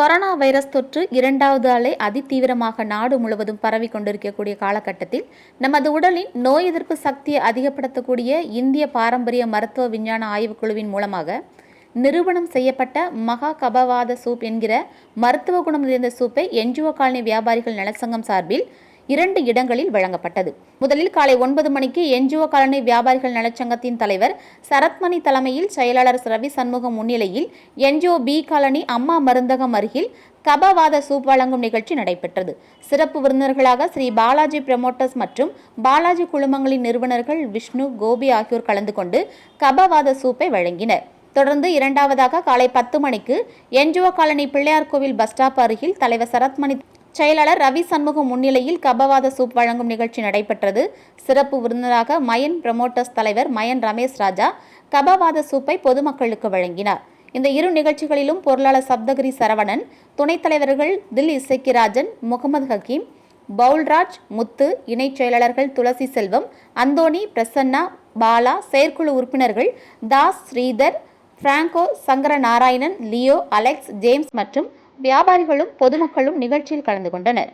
Corona virus தொற்று இரண்டாவது அலை அதிதீவிரமாக நாடு முழுவதும் பரவி கொண்டிருக்கக்கூடிய காலகட்டத்தில் நமது உடலின் நோய் எதிர்ப்பு சக்தியை அதிகப்படுத்தக்கூடிய இந்திய பாரம்பரிய மருத்துவ விஞ்ஞான ஆய்வுக்குழுவின் மூலமாக நிரூபணம் செய்யப்பட்ட மகா கபவாத சூப் என்கிற மருத்துவ குணம் நிறைந்த சூப்பை என்ஜிஓ காலனி வியாபாரிகள் நலச்சங்கம் சார்பில் 2 இடங்களில் வழங்கப்பட்டது. முதலில் காலை 9 மணிக்கு என்ஜிஓ காலனி வியாபாரிகள் நலச்சங்கத்தின் தலைவர் சரத்மணி தலைமையில் செயலாளர் ரவி சண்முகம் முன்னிலையில் என்ஜிஓ பி காலனி அம்மா மருந்தகம் அருகில் கபவாத சூப் வழங்கும் நிகழ்ச்சி நடைபெற்றது. சிறப்பு விருந்தினர்களாக ஸ்ரீ பாலாஜி ப்ரமோட்டர்ஸ் மற்றும் பாலாஜி குழுமங்களின் நிறுவனர்கள் விஷ்ணு, கோபி ஆகியோர் கலந்து கொண்டு கபவாத சூப்பை வழங்கினர். தொடர்ந்து இரண்டாவதாக காலை 10 மணிக்கு என்ஜிஓ காலனி பிள்ளையார் கோவில் பஸ் ஸ்டாப் அருகில் தலைவர் சரத்மணி செயலாளர் ரவி சண்முகம் முன்னிலையில் கபவாத சூப் வழங்கும் நிகழ்ச்சி நடைபெற்றது. சிறப்பு விருந்தினராக மயன் ப்ரமோட்டர்ஸ் தலைவர் மயன் ரமேஷ் ராஜா கபவாத சூப்பை பொதுமக்களுக்கு வழங்கினார். இந்த 2 நிகழ்ச்சிகளிலும் பொருளாளர் சப்தகிரி சரவணன், துணைத் தலைவர்கள் தில் இசைக்கிராஜன், முகமது ஹக்கீம், பவுல்ராஜ், முத்து, இணைச் செயலாளர்கள் துளசி செல்வம், அந்தோணி, பிரசன்னா, பாலா, செயற்குழு உறுப்பினர்கள் Das, Sridhar, Franco, Sankara Narayanan, Leo, Alex, James மற்றும் வியாபாரிகளும் பொதுமக்களும் நிகழ்ச்சியில் கலந்து கொண்டனர்.